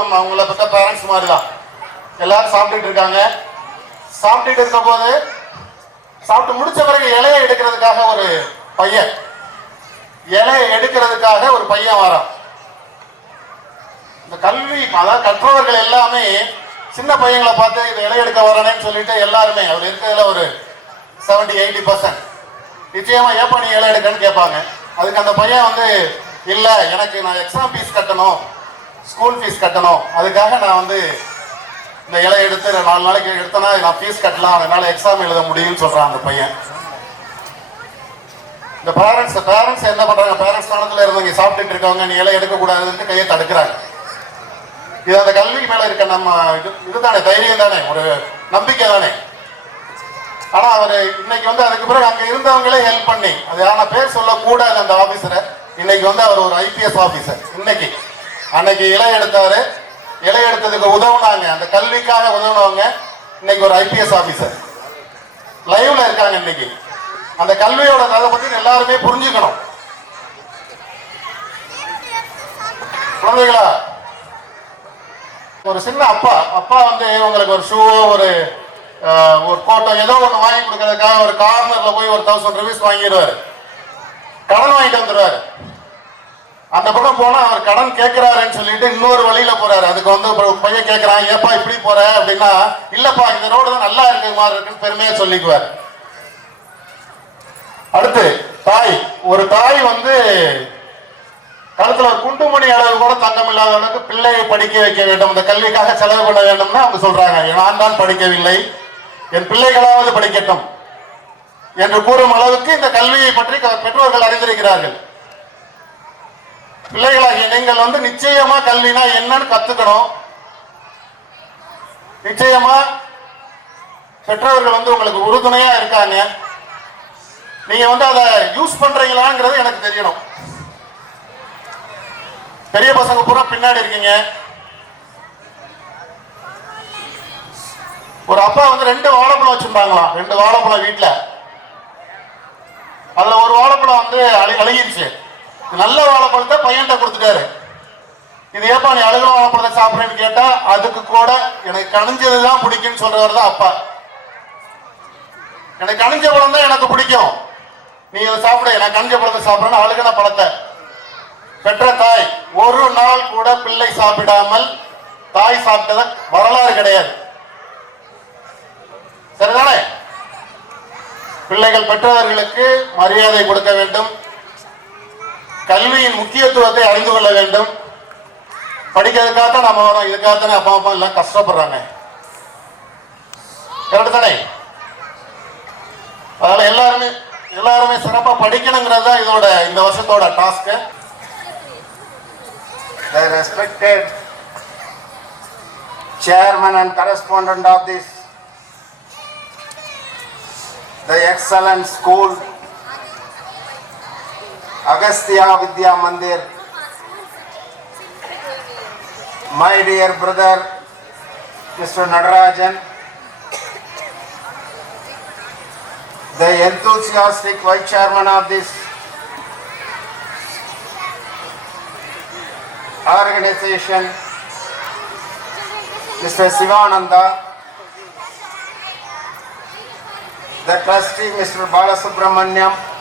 நம்ம அவங்கள பத்த பேரண்ட்ஸ் மாதிரி தான் எல்லாரும் சாப்பிட்டுட்டு இருக்காங்க. சாப்பிட்டுட்டு இருக்க போது சாப்பிட்டு முடிச்ச பிறகு இலையை எடுக்கிறதுக்காக ஒரு பையன். இலையை எடுக்கிறதுக்காக ஒரு பையன் வரான். இந்த கல்வி அதாவது கற்றவர்கள் எல்லாமே சின்ன பையங்களை பார்த்து இந்த இலை எடுக்க வரணும்னு சொல்லிட்டு எல்லாருமே அவர் இருக்கிறதுல ஒரு செவன்டி எயிட்டி பர்சன்ட் நிச்சயமா ஏப்பா நீ இலை எடுக்கன்னு கேட்பாங்க. அதுக்கு அந்த பையன் வந்து இல்லை எனக்கு நான் எக்ஸாம் ஃபீஸ் கட்டணும். ஸ்கூல் ஃபீஸ் கட்டணும். அதுக்காக நான் வந்து இந்த இலை எடுத்து நாலு நாளைக்கு எடுத்தனா நான் ஃபீஸ் கட்டலாம். அதனால எக்ஸாம் எழுத முடியும்னு சொல்றான் அந்த பையன். இந்த பேரண்ட்ஸ் பேரண்ட்ஸ் என்ன பண்றாங்க? பேரண்ட்ஸ் ஸ்தானத்துல இருந்தவங்க சாப்பிட்டுட்டு இருக்கவங்க நீ இலை எடுக்க கூடாதுன்னு கையை தடுக்கிறாங்க. இது அந்த கல்வி மேல இருக்க நம்ம இது இதுதானே தைரியம் தானே ஒரு நம்பிக்கை தானே. ஆனா அவர் இன்னைக்கு வந்து அதுக்கு பிறகு அங்க இருந்தவங்களே ஹெல்ப் பண்ணி அது ஆனா பேர் சொல்லக்கூடாது அந்த ஆபீசரை இன்னைக்கு வந்து அவர் ஒரு ஐபிஎஸ் ஆபீசர் இன்னைக்கு. அன்னைக்கு இலை எடுத்தாரு இலை எடுத்ததுக்கு உதவுனாங்க. அந்த கல்விக்காக உதவுனவங்க இன்னைக்கு ஒரு ஐபிஎஸ் ஆபீசர் லைவ்ல இருக்காங்க இன்னைக்கு. அந்த கல்வியோட அதை பத்தி எல்லாருமே புரிஞ்சுக்கணும். குழந்தைகளா ஒரு சின்ன அப்பா. அப்பா வந்து உங்களுக்கு ஒரு ஷூவோ ஒரு ஒரு கோட்டோ ஏதோ ஒன்று வாங்கி கொடுக்கறதுக்காக ஒரு கார்னர்ல போய் ஒரு தௌசண்ட் ருபீஸ் வாங்கிடுவாரு. கடன் வாங்கிட்டு வந்துடுவாரு. அந்த பக்கம் போனா அவர் கடன் கேட்கிறாருன்னு சொல்லிட்டு இன்னொரு வழியில போறாரு. அதுக்கு வந்து பையன் கேட்கிறான் ஏப்பா இப்படி போற? அப்படின்னா இல்லப்பா இந்த ரோடு தான் நல்லா இருக்கு மாதிரி இருக்குன்னு பெருமையா சொல்லிக்குவார். அடுத்து தாய். ஒரு தாய் வந்து கழுத்துல ஒரு குண்டுமணி அளவு கூட தங்கம் இல்லாத அளவுக்கு பிள்ளையை படிக்க வைக்க வேண்டும். இந்த கல்விக்காக செலவு பண்ண வேண்டும்னு அவங்க சொல்றாங்க. நான் தான் படிக்கவில்லை. என் பிள்ளைகளாவது படிக்கட்டும் என்று கூறும் அளவுக்கு இந்த கல்வியை பற்றி க- பெற்றோர்கள் அறிந்திருக்கிறார்கள். பிள்ளைகளாகிய நீங்கள் வந்து நிச்சயமா கல்வினா என்னன்னு கத்துக்கணும். நிச்சயமா பெற்றோர்கள் வந்து உங்களுக்கு உறுதுணையா இருக்காங்க. நீங்க வந்து அதை யூஸ் பண்றீங்களாங்கிறது எனக்கு தெரியணும். பெரிய பசங்க பூரா பின்னாடி இருக்கீங்க. ஒரு அப்பா வந்து ரெண்டு வாழைப்பழம் வச்சிருந்தாங்களாம். ரெண்டு வாழைப்பழம் வீட்டில் அதுல ஒரு வாழைப்பழம் வந்து அழி அழுகிருச்சு. நல்ல வாழைப்பழத்தை பையன்கிட்ட கொடுத்துட்டாரு. இது ஏப்பா நீ அழுகிற வாழைப்பழத்தை சாப்பிட்றேன்னு கேட்டா அதுக்கு கூட எனக்கு கணிஞ்சதுதான் பிடிக்கும்னு சொல்றவர் தான் அப்பா. எனக்கு கணிஞ்ச பழம் தான் எனக்கு பிடிக்கும். நீ இதை சாப்பிட எனக்கு கணிஞ்ச பழத்தை சாப்பிட்றேன்னு அழுகின பழத்தை. பெற்ற தாய் ஒரு நாள் கூட பிள்ளை சாப்பிடாமல் தாய் சாப்பிட்டத வரலாறு கிடையாது. சரிதானே? பிள்ளைகள் பெற்றவர்களுக்கு மரியாதை கொடுக்க வேண்டும். கல்வியின் முக்கியத்துவத்தை அறிந்து கொள்ள வேண்டும். படிக்கிறதுக்காக தான் நம்ம வரோம். இதுக்காக தானே அப்பா அம்மா எல்லாம் கஷ்டப்படுறாங்க. கரெக்டு தானே அதனால எல்லாருமே எல்லாருமே சிறப்பா படிக்கணுங்கிறது தான் இதோட இந்த வருஷத்தோட டாஸ்க்கு the respected chairman and correspondent of this, the excellent school, Agastya Vidya Mandir, my dear brother, Mr. Nadarajan, the enthusiastic vice chairman of this organization, Mr. Sivananda, the trustee, Mr. Balasubramanyam,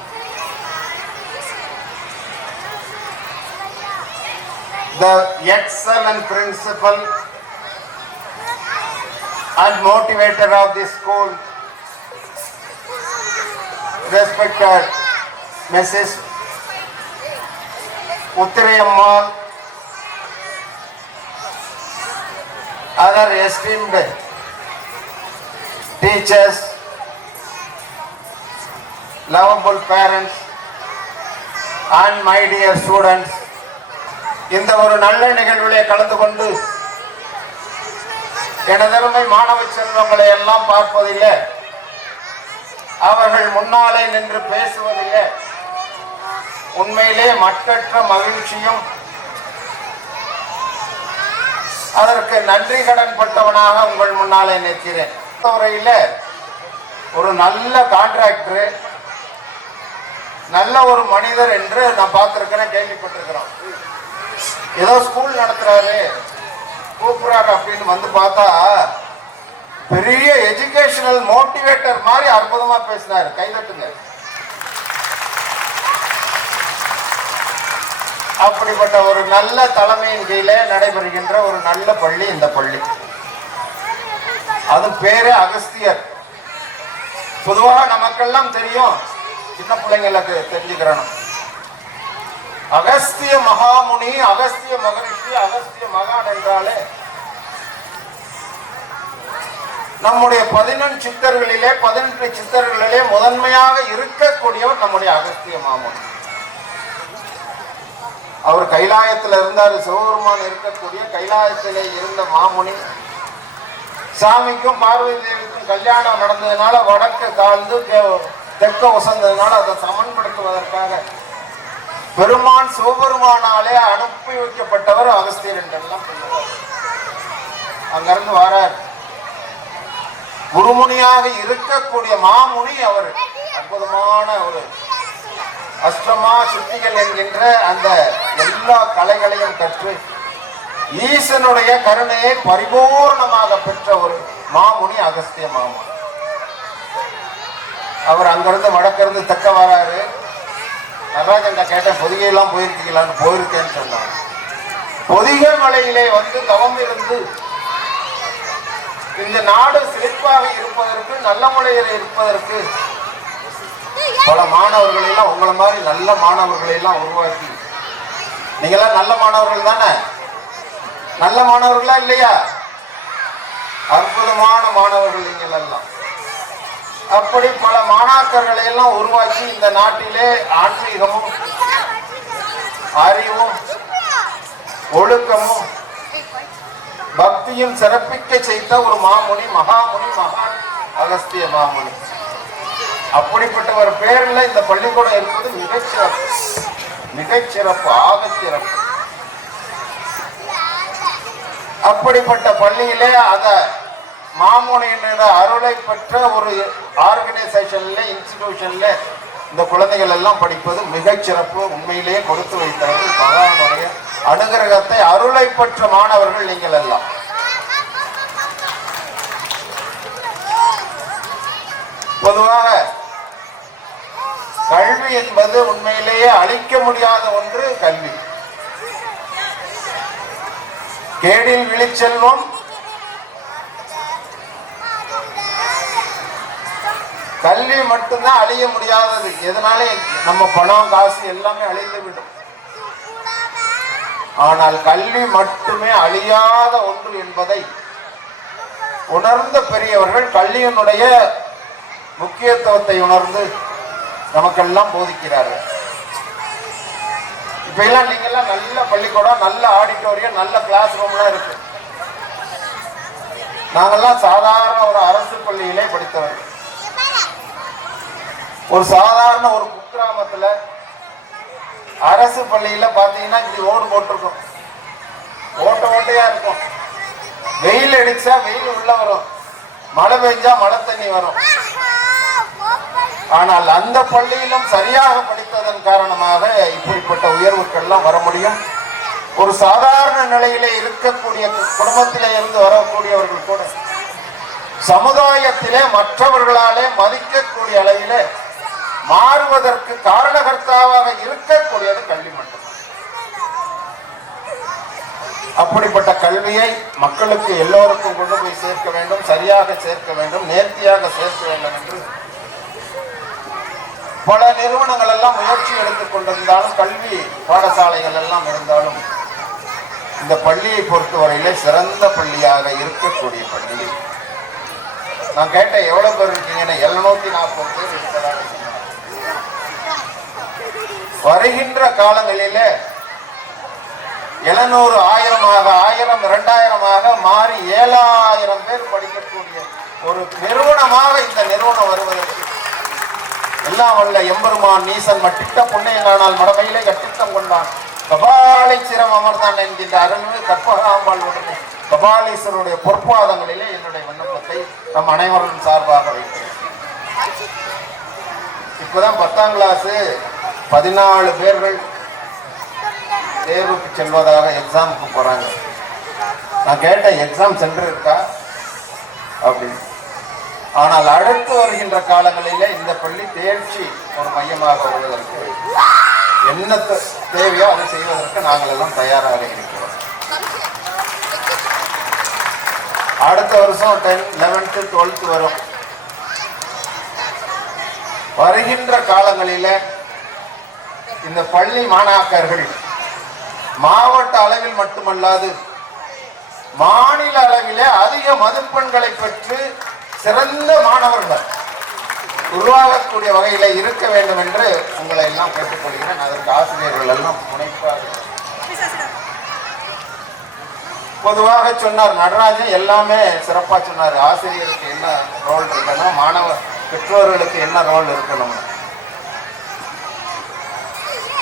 the excellent principal and motivator of this school, respected Mrs. Uttarayammal, other esteemed teachers, lovable parents, and my dear students, இந்த ஒரு நல்ல நிகழ்விலே கலந்து கொண்டு எனதருமை மாணவ செல்வங்களை எல்லாம் பார்ப்பதில்லை. அவர்கள் முன்னாலே நின்று பேசுவதில்லை. உண்மையிலே மற்றற்ற மகிழ்ச்சியும் அதற்கு நன்றி கடன் பட்டவனாக உங்கள் முன்னாலே நிற்கிறேன். துறையில் ஒரு நல்ல கான்ட்ராக்டர் நல்ல ஒரு மனிதர் என்று நான் பார்த்துருக்கிறேன் கேள்விப்பட்டிருக்கிறோம். ஏதோ ஸ்கூல் நடத்துறாரு. கூப்பிடுறாரு அப்படின்னு வந்து பார்த்தா பெரிய எஜுகேஷனல் மோட்டிவேட்டர் மாதிரி அற்புதமா பேசினாரு கைதட்டுங்க அப்படிப்பட்ட ஒரு நல்ல தலைமையின் கீழே நடைபெறுகின்ற ஒரு நல்ல பள்ளி இந்த பள்ளி. அது பேரு அகஸ்தியர். பொதுவாக நமக்கெல்லாம் தெரியும். சின்ன பிள்ளைங்களுக்கு தெரிஞ்சுக்கிறணும். அகஸ்திய மகாமுனி அகஸ்திய மகரிஷி அகஸ்திய மகான் என்றாலே நம்முடைய பதினெண் சித்தர்களிலே பதினெட்டு சித்தர்களிலே முதன்மையாக இருக்கக்கூடியவர் நம்முடைய அகஸ்திய மாமுனி. அவர் கைலாயத்தில் இருந்தார் சிவபெருமான் இருக்கக்கூடிய கைலாயத்திலே இருந்த மாமுனி. சாமிக்கும் பார்வதி தேவிக்கும் கல்யாணம் நடந்ததுனால வடக்கு தாழ்ந்து தெற்க உசந்ததுனால அதை சமன்படுத்துவதற்காக பெருமான் சிவபெருமானாலே அனுப்பி வைக்கப்பட்டவர் அகஸ்தியர் என்றெல்லாம் அங்கிருந்து வரார். குருமுனியாக இருக்கக்கூடிய மாமுனி அவர். அற்புதமான ஒரு அஷ்டமா சுத்திகள் என்கின்ற அந்த எல்லா கலைகளையும் கற்று ஈசனுடைய கருணையை பரிபூர்ணமாக பெற்ற ஒரு மாமுனி அகஸ்திய மாமுனி. அவர் அங்கிருந்து வடக்கிருந்து தக்க வராரு. நடராஜன்ட்ட கேட்டேன் பொதிகையெல்லாம் போயிருக்கீங்களான்னு போயிருக்கேன்னு சொன்னார். பொதிகை மலையிலே வந்து தவம் இருந்து இந்த நாடு செழிப்பாக இருப்பதற்கு நல்ல முறையில் இருப்பதற்கு பல மாணவர்களெல்லாம் உங்களை மாதிரி நல்ல மாணவர்களை எல்லாம் உருவாக்கி. நீங்கெல்லாம் நல்ல மாணவர்கள் தானே? நல்ல மாணவர்களா இல்லையா? அற்புதமான மாணவர்கள் நீங்கள் எல்லாம் அப்படி பல மாணாக்கர்களை எல்லாம் உருவாக்கி இந்த நாட்டிலே ஆன்மீகமும் அறிவும் ஒழுக்கமும் பக்தியும் சிறப்பிக்க செய்த ஒரு மாமுனி மகாமுனி மகான் அகஸ்திய மாமுனி. அப்படிப்பட்ட ஒரு பேர்ல இந்த பள்ளிக்கூடம் இருப்பது மிகச்சிறப்பு. மிகச்சிறப்பு ஆகச்சிறப்பு. அப்படிப்பட்ட பள்ளியிலே அதை மாமுனியினோட அருளை பெற்ற ஒரு ஆர்கனைசேஷன்ல இன்ஸ்டிடியூஷன்ல இந்த குழந்தைகள் எல்லாம் படிப்பது மிகச்சிறப்பு. உண்மையிலேயே கொடுத்து வைத்தார்கள் பகவானுடைய அனுகிரகத்தை அருளை பெற்ற மாணவர்கள் நீங்கள் எல்லாம். பொதுவாக கல்வி என்பது உண்மையிலேயே அழிக்க முடியாத ஒன்று கல்வி. கேடில் விழிச்செல்வம் கல்வி மட்டும்தான் அழிய முடியாதது. எதனால? நம்ம பணம் காசு எல்லாமே அழிந்து விடும். ஆனால் கல்வி மட்டுமே அழியாத ஒன்று என்பதை உணர்ந்த பெரியவர்கள் கல்வியினுடைய முக்கியத்துவத்தை உணர்ந்து நமக்கெல்லாம் போதிக்கிறார்கள். இப்ப எல்லாம் நீங்க எல்லாம் நல்ல பள்ளிக்கூடம் நல்ல ஆடிட்டோரியம் நல்ல கிளாஸ் ரூம்லாம் இருக்கு. நாங்கெல்லாம் சாதாரண ஒரு அரசு பள்ளியிலே படித்தவர்கள். ஒரு சாதாரண ஒரு குக்கிராமத்துல அரசு பள்ளியில பார்த்தீங்கன்னா இப்படி ஓடு போட்டிருக்கும். ஓட்ட ஓட்டையா இருக்கும். வெயில் அடிச்சா வெயில் உள்ள வரும். மழை பெஞ்சா மழை தண்ணி வரும். ஆனால் அந்த பள்ளியிலும் சரியாக படித்ததன் காரணமாக இப்படிப்பட்ட உயர்வுக்கெல்லாம் வர முடியும். ஒரு சாதாரண நிலையிலே இருக்கக்கூடிய குடும்பத்திலே இருந்து வரக்கூடியவர்கள் கூட சமுதாயத்திலே மற்றவர்களாலே மதிக்கக்கூடிய அளவிலே மாறுவதற்கு காரணகர்த்தாவாக இருக்கக்கூடியது கல்வி மட்டும். அப்படிப்பட்ட கல்வியை மக்களுக்கு எல்லோருக்கும் கொண்டு போய் சேர்க்க வேண்டும் சரியாக சேர்க்க வேண்டும் நேர்த்தியாக சேர்க்க வேண்டும் என்று பல நிறுவனங்கள் எல்லாம் முயற்சி எடுத்துக் கொண்டிருந்தாலும் கல்வி பாடசாலைகள் எல்லாம் இருந்தாலும் இந்த பள்ளியை பொறுத்தவரையிலே சிறந்த பள்ளியாக இருக்கக்கூடிய பள்ளி. நான் கேட்டேன் எவ்வளவு பேர் இருக்கீங்கன்னா? எழுநூத்தி நாற்பது பேர் இருக்கிறாங்க வருகின்ற காலங்களிலே எழுநூறு ஆயிரமாக ஆயிரம் இரண்டாயிரமாக மாறி ஏழாயிரம் பேர் படிக்கக்கூடிய ஒரு நிறுவனமாக இந்த நிறுவனம் வருவதற்கு. எல்லாம் வல்ல எம்பெருமான் நீசன் மட்டிட்ட புண்ணியங்கானால் மடமையிலே கட்டித்தம் கொண்டான். கபாலை சிரம் அமர்ந்தான் என்கின்ற அருள்மிகு கற்பகாம்பாள் உடனே கபாலீஸ்வருடைய பொற்பாதங்களிலே என்னுடைய விண்ணப்பத்தை நம் அனைவரும் சார்பாக வைக்கிறேன். இப்போதான் பத்தாம் கிளாஸ் பதினாலு பேர்கள் தேர்வுக்கு செல்வதாக எக்ஸாமுக்கு போகிறாங்க நான் கேட்டேன் எக்ஸாம் சென்டர் இருக்கா அப்படின்னு. ஆனால் அடுத்து வருகின்ற காலங்களில் இந்த பள்ளி தேர்ச்சி ஒரு மையமாக வருவதற்கு என்ன தேவையோ அதை செய்வதற்கு நாங்கள் எல்லாம் தயாராக இருக்கிறோம். அடுத்த வருஷம் டென் லெவன்த்து டுவெல்த்து வரும். வருகின்ற காலங்களில் இந்த பள்ளி மாணாக்கர்கள் மாவட்ட அளவில் மட்டுமல்லாது மாநில அளவிலே அதிக மதிப்பெண்களை பெற்று சிறந்த மாணவர்கள் உருவாகக்கூடிய வகையில இருக்க வேண்டும் என்று உங்களை எல்லாம் கேட்டுக்கொள்கிறேன். அதற்கு ஆசிரியர்கள் எல்லாம் முனைப்பாக. பொதுவாக சொன்னார் நடராஜன் எல்லாமே சிறப்பாக சொன்னார். ஆசிரியருக்கு என்ன ரோல் இருக்கணும்? மாணவர் பெற்றோர்களுக்கு என்ன ரோல் இருக்கணும்?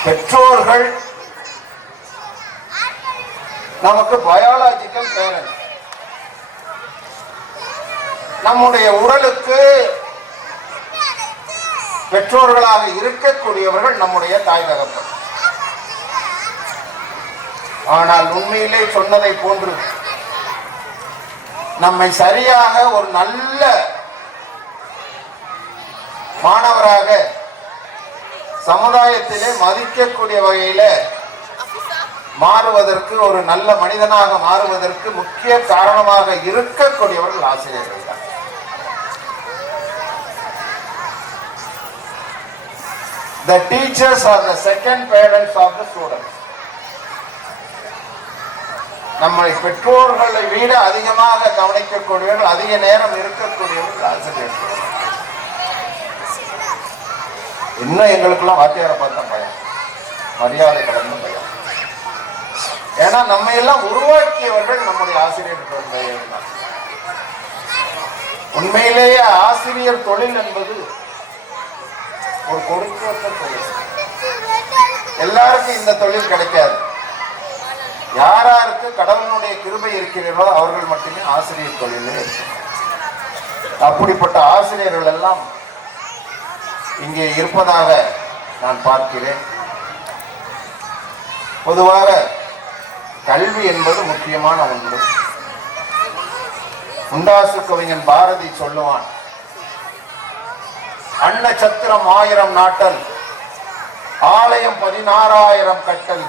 பெற்றோர்கள் நமக்கு பயாலஜிக்கல் பேரண்ட் நம்முடைய உடலுக்கு பெற்றோர்களாக இருக்கக்கூடியவர்கள் நம்முடைய தாய் தகப்பன். ஆனால் உண்மையிலே சொன்னதை போன்று நம்மை சரியாக ஒரு நல்ல மாணவராக சமுதாயத்திலே மதிக்கக்கூடிய வகையில மாறுவதற்கு ஒரு நல்ல மனிதனாக மாறுவதற்கு முக்கிய காரணமாக இருக்கக்கூடியவர்கள் ஆசிரியர்கள் தான் The teachers are the second parents of the students. நம்மை பெற்றோர்களை விட அதிகமாக கவனிக்கக்கூடியவர்கள் அதிக நேரம் இருக்கக்கூடியவர்கள் ஆசிரியர்கள் இன்னும் எங்களுக்கெல்லாம் வாத்தியாரை பார்த்த பயம்? மரியாதை கலந்த பயம். ஏன்னா நம்ம எல்லாம் உருவாக்கியவர்கள் நம்முடைய ஆசிரியர்கள் தான் உண்மையிலேயே ஆசிரியர் தொழில் என்பது ஒரு கொடுக்கத்த தொழில். எல்லாருக்கும் இந்த தொழில் கிடைக்காது. யாராருக்கு கடவுளுடைய கிருபை இருக்கிறீர்களோ அவர்கள் மட்டுமே ஆசிரியர் தொழிலே இருக்கும் அப்படிப்பட்ட ஆசிரியர்கள் எல்லாம் இங்கே இருப்பதாக நான் பார்க்கிறேன். பொதுவாக கல்வி என்பது முக்கியமான ஒன்று. முண்டாசு கவிஞன் பாரதி சொல்லுவான் அன்ன சத்திரம் ஆயிரம் நாட்டல் ஆலயம் பதினாறாயிரம் கட்டல்.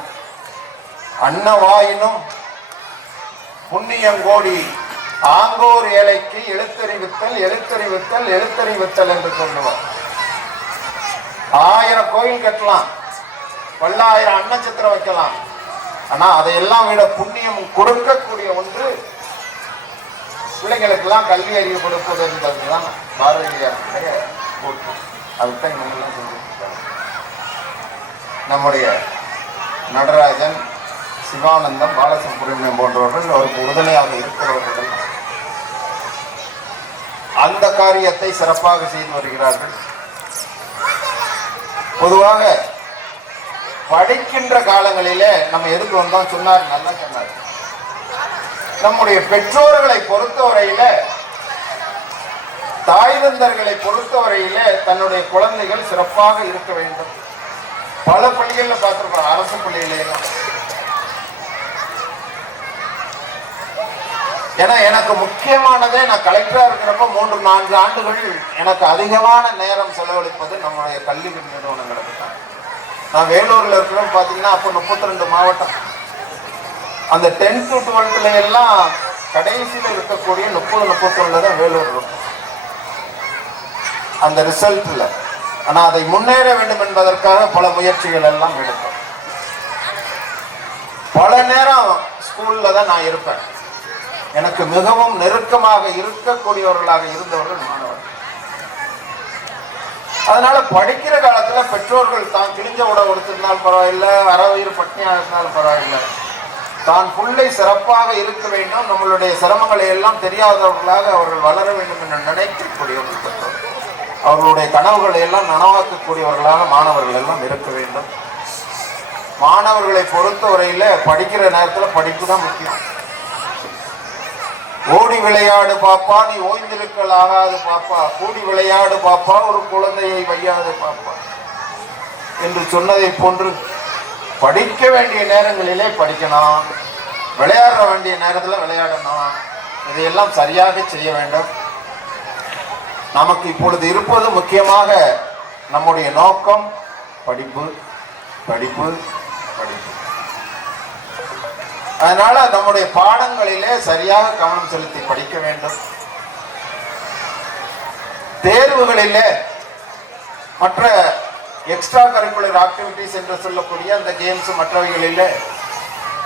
அன்னவாயினும் புண்ணியங்கோடி ஆங்கோர் ஏழைக்கு எழுத்தறிவித்தல் எழுத்தறிவித்தல் எழுத்தறிவித்தல் என்று சொல்லுவார் ஆயிரம் கோயில் கட்டலாம். பல்லாயிரம் அன்னச்சத்திரம் வைக்கலாம். ஆனா அதையெல்லாம் விட புண்ணியம் கொடுக்கக்கூடிய ஒன்று பிள்ளைங்களுக்கெல்லாம் கல்வி அறிவு கொடுப்பது என்பதுதான் பாரதியாருடைய கூட்டம். அதுதான் இவங்கெல்லாம் செஞ்சுட்டு நம்முடைய நடராஜன் சிவானந்தம் பாலசுப்ரமணியம் போன்றவர்கள் அவருக்கு உறுதுணையாக இருக்கிறவர்கள். அந்த காரியத்தை சிறப்பாக செய்து வருகிறார்கள். பொதுவாக படிக்கின்ற காலங்களிலே நம்ம எதுக்கு வந்தோம்? சொன்னார் நல்லா சொன்னார். நம்முடைய பெற்றோர்களை பொறுத்தவரையில தாய் தந்தர்களை பொறுத்தவரையில தன்னுடைய குழந்தைகள் சிறப்பாக இருக்க வேண்டும். பல பள்ளிகளில் பார்த்திருக்கோம் அரசு பள்ளியில. ஏன்னா எனக்கு முக்கியமானதே நான் கலெக்டராக இருக்கிறப்ப மூன்று நான்கு ஆண்டுகள் எனக்கு அதிகமான நேரம் செலவழிப்பது நம்முடைய கல்வி நிறுவனங்களுக்கு தான். நான் வேலூரில் இருக்கிறோம் பார்த்தீங்கன்னா அப்போ முப்பத்தி ரெண்டு மாவட்டம். அந்த டென்த் டுவெல்த்ல எல்லாம் கடைசியில் இருக்கக்கூடிய முப்பது முப்பத்தொன்னில் தான் வேலூர் இருக்கும். அந்த ரிசல்ட்டில் ஆனால் அதை முன்னேற வேண்டும் என்பதற்காக பல முயற்சிகள் எல்லாம் எடுக்கும் பல நேரம் ஸ்கூலில் தான் நான் இருப்பேன். எனக்கு மிகவும் நெருக்கமாக இருக்கக்கூடியவர்களாக இருந்தவர்கள் மாணவர்கள். அதனால படிக்கிற காலத்துல பெற்றோர்கள் தான் கிழிஞ்ச உட உடுத்திருந்தாலும் பரவாயில்லை அறவயிறு பட்னியா இருந்தாலும் பரவாயில்லை. தான் பிள்ளை சிறப்பாக இருக்க வேண்டும் நம்மளுடைய சிரமங்களை எல்லாம் தெரியாதவர்களாக அவர்கள் வளர வேண்டும் என்று நினைக்கக்கூடியவர்கள் பெற்றோர் அவர்களுடைய கனவுகளை எல்லாம் நனவாக்கக்கூடியவர்களாக மாணவர்கள் எல்லாம் இருக்க வேண்டும். மாணவர்களை பொறுத்தவரையில் படிக்கிற நேரத்தில் படிப்பு தான் முக்கியம். ஓடி விளையாடு பாப்பா நீ ஓய்ந்திருக்கல் ஆகாது பாப்பா. கூடி விளையாடு பாப்பா ஒரு குழந்தையை வையாது பாப்பா. என்று சொன்னதை போன்று படிக்க வேண்டிய நேரங்களிலே படிக்கணும் விளையாட வேண்டிய நேரத்தில் விளையாடணும் இதையெல்லாம் சரியாக செய்ய வேண்டும். நமக்கு இப்பொழுது இருப்பது முக்கியமாக நம்முடைய நோக்கம் படிப்பு படிப்பு படிப்பு. அதனால நம்முடைய பாடங்களிலே சரியாக கவனம் செலுத்தி படிக்க வேண்டும். தேர்வுகளிலே மற்ற எக்ஸ்ட்ரா கரிக்குலர் ஆக்டிவிட்டிஸ் என்று சொல்லக்கூடிய அந்த கேம்ஸ் மற்றவைகளிலே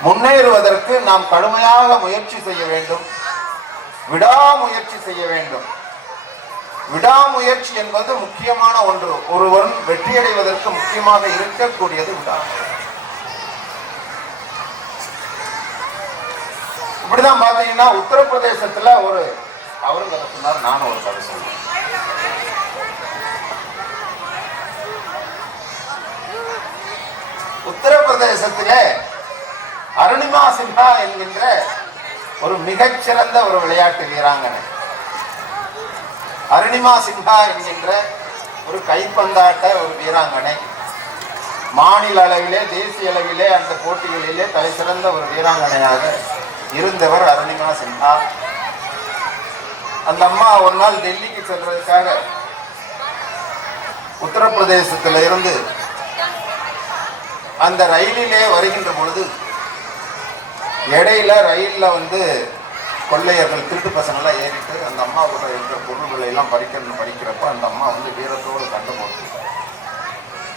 முன்னேறுவதற்கு நாம் கடுமையாக முயற்சி செய்ய வேண்டும். விடாமுயற்சி செய்ய வேண்டும். விடாமுயற்சி என்பது முக்கியமான ஒன்று. ஒருவன் வெற்றியடைவதற்கு முக்கியமாக இருக்கக்கூடியது விடாமுயற்சி. இப்படிதான் பாத்தீங்கன்னா உத்தரப்பிரதேசத்துல ஒரு அவரும் கதை சொன்னார் நானும் ஒரு கதை சொன்னேன் உத்தரப்பிரதேசத்திலே அருணிமா சின்ஹா என்கின்ற ஒரு மிகச்சிறந்த ஒரு விளையாட்டு வீராங்கனை. அருணிமா சின்ஹா என்கின்ற ஒரு கைப்பந்தாட்ட ஒரு வீராங்கனை. மாநில அளவிலே தேசிய அளவிலே அந்த போட்டிகளிலே தலை சிறந்த ஒரு வீராங்கனையாக இருந்தவர் அருணிமா சின்ஹா அந்த அம்மா ஒரு நாள் டெல்லிக்கு செல்றதுக்காக உத்தரப்பிரதேசத்தில் இருந்து அந்த ரயிலிலே வருகின்ற பொழுது இடையில ரயிலில் வந்து கொள்ளையர்கள் திருட்டு பசங்களாம் ஏறிட்டு அந்த அம்மா கூட இருக்கிற பொருள்களை எல்லாம் பறிக்கணும்னு படிக்கிறப்ப அந்த அம்மா வந்து வீரத்தோடு சண்டை போட்டு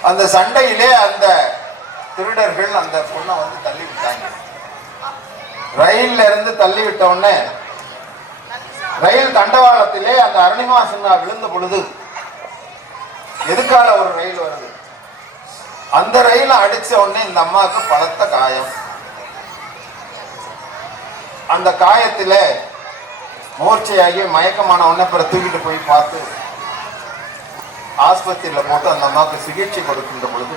அந்த சண்டையிலே அந்த திருடர்கள் அந்த பொண்ணை வந்து தள்ளி விட்டாங்க ரயில்ல இருந்து தள்ளி விட்ட உடனே ரயில் தண்டவாளத்திலே அந்த அருணிமா சின்ஹா விழுந்த பொழுது எதுக்கால ஒரு ரயில் வருது? அந்த ரயில அடிச்ச உடனே இந்த அம்மாவுக்கு பலத்த காயம். அந்த காயத்தில மூர்ச்சையாகி மயக்கமான உடனே பிற தூக்கிட்டு போய் பார்த்து ஆஸ்பத்திரியில போட்டு அந்த அம்மாவுக்கு சிகிச்சை கொடுக்கின்ற பொழுது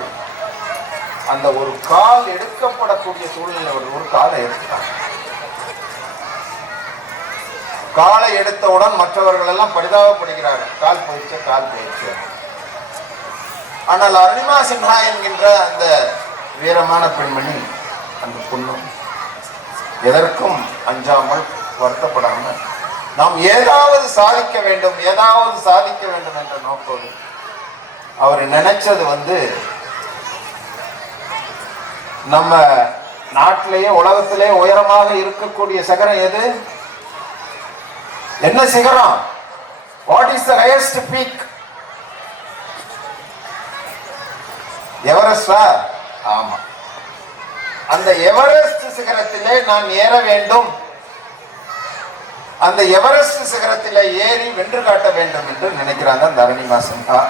அந்த ஒரு கால் எடுக்கப்படக்கூடிய சூழ்நிலை ஒரு காலை எடுத்துட்டாங்க. காலை எடுத்தவுடன் மற்றவர்கள் எல்லாம் பரிதாபப்படுகிறார்கள் கால் போயிடுச்சு கால் போயிடுச்சு. ஆனால் அருணிமா சின்ஹா என்கின்ற அந்த வீரமான பெண்மணி அந்த பொண்ணு எதற்கும் அஞ்சாமல் வருத்தப்படாமல் நாம் ஏதாவது சாதிக்க வேண்டும் ஏதாவது சாதிக்க வேண்டும் என்ற நோக்கோடு அவர் நினைச்சது வந்து நம்ம நாட்டிலேயே உலகத்திலே உயரமாக இருக்கக்கூடிய சகரம் எது? என்ன சிகரம்? What is the highest peak எவரெஸ்டா ஆமா. அந்த எவரெஸ்ட் சிகரத்திலே நான் ஏற வேண்டும். அந்த எவரெஸ்ட் சிகரத்தில் ஏறி வென்று காட்ட வேண்டும் என்று நினைக்கிறாங்க அந்த அருணிமா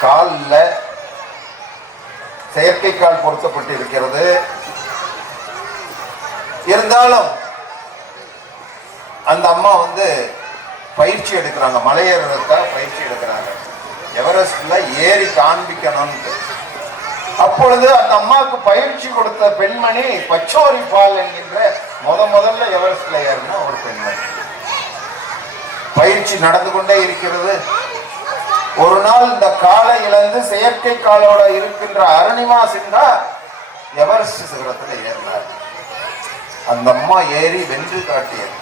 காலில் செயற்கை செயற்கைக்கால் பொருத்தப்பட்டு இருக்கிறது இருந்தாலும் அந்த அம்மா வந்து பயிற்சி எடுக்கிறாங்க. மலையேறதுக்காக பயிற்சி எடுக்கிறாங்க. எவரெஸ்ட்ல ஏறி காண்பிக்கணும்னு அப்பொழுது அந்த அம்மாவுக்கு பயிற்சி கொடுத்த பெண்மணி பச்சோரி பால் என்கின்ற முத முதல்ல எவரெஸ்ட்ல ஏறின ஒரு பெண்மணி. பயிற்சி நடந்து கொண்டே இருக்கிறது. ஒரு நாள் இந்த காலை இழந்து செயற்கை காலோட இருக்கின்ற அருணிமா சின்ஹா எவரெஸ்ட் சிகரத்தில் ஏறினார் அந்த அம்மா ஏறி வென்று காட்டியது.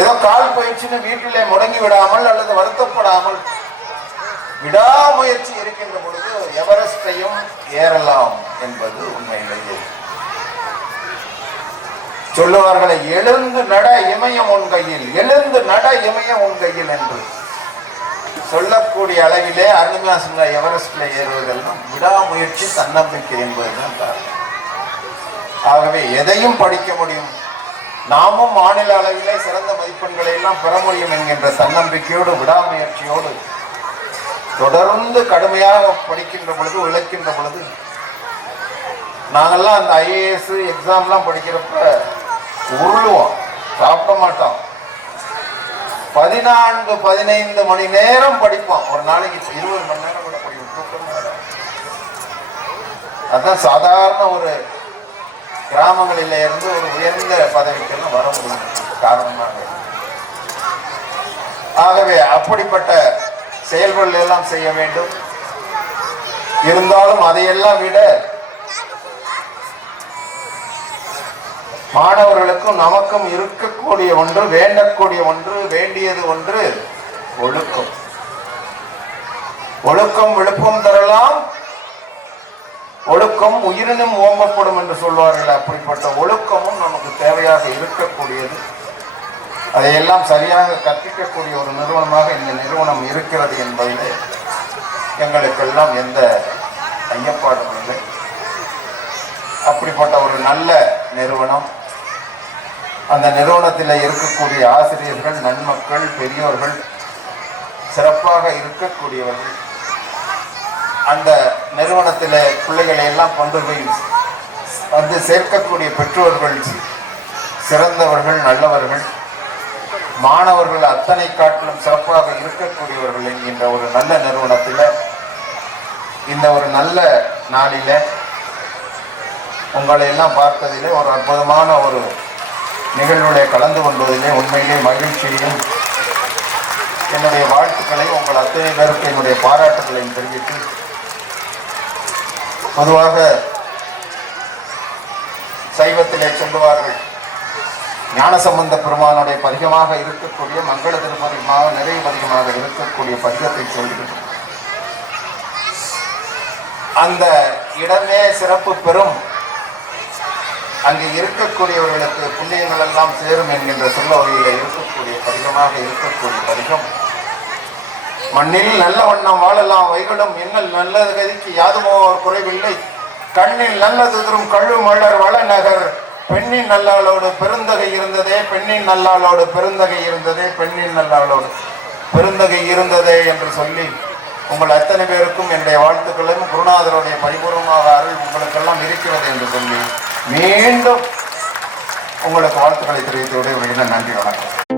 ஏதோ கால் பயிற்சின்னு வீட்டிலே முடங்கி விடாமல் அல்லது வருத்தப்படாமல் விடாமுயற்சி இருக்கின்ற பொழுது எவரெஸ்டையும் ஏறலாம் என்பது உண்மையிலேயே. சொல்லுவார்களை எழுந்து நட இமயம் உன் கையில் எழுந்து நட இமயம் உன் கையில் என்று. சொல்லக்கூடிய அளவிலே அருணிமா எவரெஸ்ட்ல ஏறுவதெல்லாம் விடாமுயற்சி தன்னம்பிக்கை என்பதுதான் காரணம். ஆகவே எதையும் படிக்க முடியும். நாமும் மாநில அளவிலே சிறந்த மதிப்பெண்களை எல்லாம் பெற முடியும் என்கின்ற தன்னம்பிக்கையோடு விடாமுயற்சியோடு தொடர்ந்து கடுமையாக படிக்கின்ற பொழுது உழைக்கின்ற பொழுது நாங்கெல்லாம் அந்த ஐஏஎஸ் எக்ஸாம்லாம் படிக்கிறப்ப உருளுவோம் சாப்பிட மாட்டோம். பதினான்கு பதினைந்து மணி நேரம் படிப்போம். ஒரு நாளைக்கு இருபது மணி நேரம் கூட படிப்போம். தூக்கம் அதான் சாதாரண ஒரு கிராமங்களில இருந்து ஒரு உயர்ந்த பதவிக்கெல்லாம் வர முடியும் காரணமாக. ஆகவே அப்படிப்பட்ட செயல்கள் எல்லாம் செய்ய வேண்டும். இருந்தாலும் அதையெல்லாம் விட மாணவர்களுக்கும் நமக்கும் இருக்கக்கூடிய ஒன்று வேண்டக்கூடிய ஒன்று வேண்டியது ஒன்று ஒழுக்கம். ஒழுக்கம் விழுப்பம் தரலாம். ஒழுக்கம் உயிரினும் ஓம்பப்படும் என்று சொல்வார்கள். அப்படிப்பட்ட ஒழுக்கமும் நமக்கு தேவையாக இருக்கக்கூடியது. அதையெல்லாம் சரியாக கற்பிக்கக்கூடிய ஒரு நிறுவனமாக இந்த நிறுவனம் இருக்கிறது என்பதில் எங்களுக்கெல்லாம் எந்த ஐயப்பாடும் இல்லை. அப்படிப்பட்ட ஒரு நல்ல நிறுவனம். அந்த நிறுவனத்தில் இருக்கக்கூடிய ஆசிரியர்கள் நன்மக்கள் பெரியோர்கள் சிறப்பாக இருக்கக்கூடியவர்கள். அந்த நிறுவனத்தில் பிள்ளைகளை எல்லாம் கொண்டு போய் வந்து சேர்க்கக்கூடிய பெற்றோர்கள் சிறந்தவர்கள் நல்லவர்கள் மாணவர்கள் அத்தனை காட்டிலும் சிறப்பாக இருக்கக்கூடியவர்கள் என்கின்ற ஒரு நல்ல நிறுவனத்தில் இந்த ஒரு நல்ல நாளில் உங்களை எல்லாம் பார்த்ததிலே ஒரு அற்புதமான ஒரு நிகழ்வுகளை கலந்து கொள்வதிலே உண்மையிலே மகிழ்ச்சியையும் என்னுடைய வாழ்த்துக்களை உங்கள் அத்தனை பேருக்கு என்னுடைய பாராட்டுகளையும் தெரிவித்து பொதுவாக சைவத்திலே சொல்லுவார்கள். ஞானசம்பந்த பெருமானுடைய பதிகமாக இருக்கக்கூடிய மங்கள திருப்பதிகமாக நிறைய பதிகமாக இருக்கக்கூடிய பதிகத்தை சொல்கிறோம் அந்த இடமே சிறப்பு பெறும். அங்கே இருக்கக்கூடியவர்களுக்கு புண்ணியங்கள் எல்லாம் சேரும் என்கின்ற சொல்ல வகையில் இருக்கக்கூடிய பதிகமாக இருக்கக்கூடிய பதிகம். மண்ணில் நல்ல வண்ணம் வாழலாம். வைகளும் எண்ணல் நல்லது கதிக்கு யாதுமோ குறைவில்லை. கண்ணில் நல்லது தரும் கழு மலர் வளநகர் பெண்ணின் நல்லாளோடு பெருந்தகை இருந்ததே பெண்ணின் நல்லாளோடு பெருந்தகை இருந்ததே பெண்ணின் நல்லாளோடு பெருந்தகை இருந்ததே என்று சொல்லி உங்கள் அத்தனை பேருக்கும் என்னுடைய வாழ்த்துக்களும் குருநாதருடைய பரிபூர்ணமாக அருள் உங்களுக்கெல்லாம் இருக்கிறது என்று சொல்லி மீண்டும் உங்களுக்கு வாழ்த்துக்களை தெரிவித்து விட நன்றி வணக்கம்.